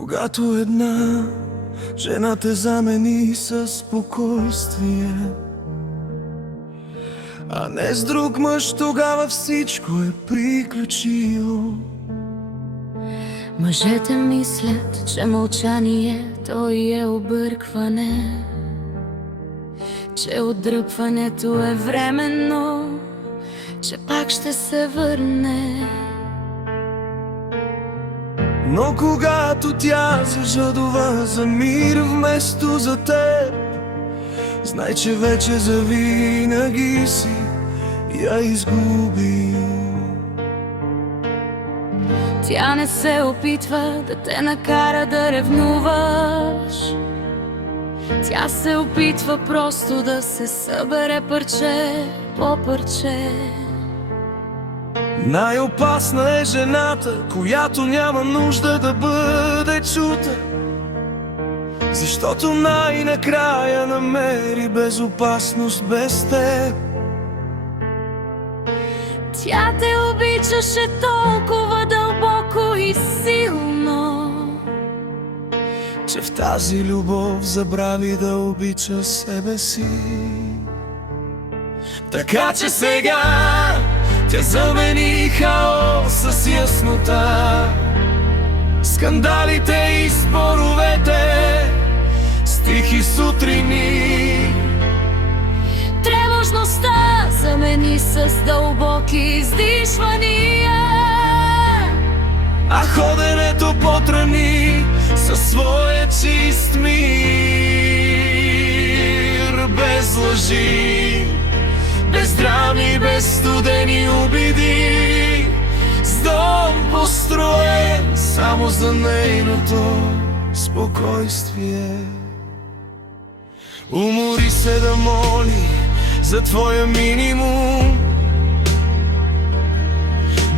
Когато една жена те замени със спокойствие, а не с друг мъж, тогава всичко е приключило. Мъжете мислят, че мълчанието е объркване, че отдръпването е временно, че пак ще се върне. Но когато тя се жадува за мир вместо за теб, знай, че вече завинаги си я изгубил. Тя не се опитва да те накара да ревнуваш, тя се опитва просто да се събере парче по парче. Най-опасна е жената, която няма нужда да бъде чута, защото най-накрая намери безопасност без теб. Тя те обичаше толкова дълбоко и силно, че в тази любов забрави да обича себе си. Така че сега тя замени хаос с яснота, скандалите и споровете с тихи сутрини. тревожността замени с дълбоки издишвания, А ходенето потрани със своя чист мир. Без лъжи, без драми, без студени обиди, с дом построен само за нейното спокойствие. Умори се да моли за твоя минимум,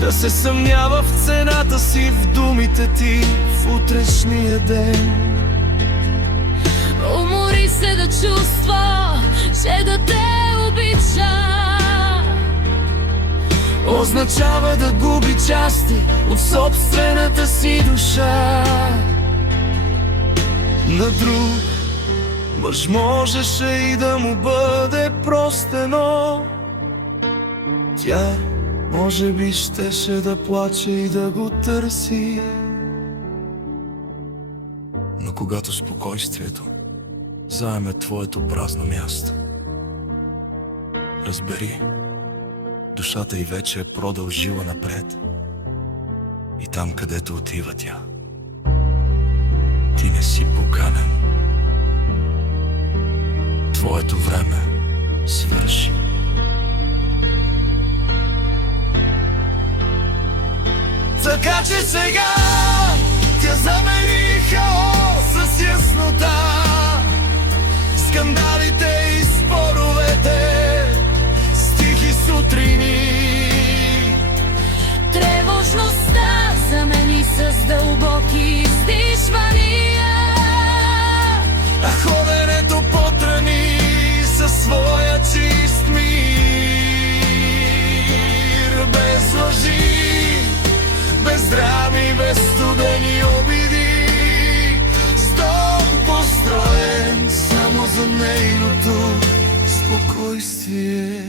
да се съмнява в цената си, в думите ти в утрешния ден. умори се да чувства, че да те обича Означава да губи части от собствената си душа. На друг мъж можеше и да му бъде простено, тя може би щеше да плаче и да го търси. Но когато спокойствието заеме твоето празно място, разбери, душата й вече е продължила напред. И там, където отива тя, ти не си поканен. Твоето време свърши. Така че сега тя замени хаос с яснота, скандалите и споровете с тихи сутрини. тревожността замени с дълбоки издишвания, А ходенето потрани със своя чист мир. Без лъжи, без драми, без студени обиди, с дом построен само за нейното спокойствие.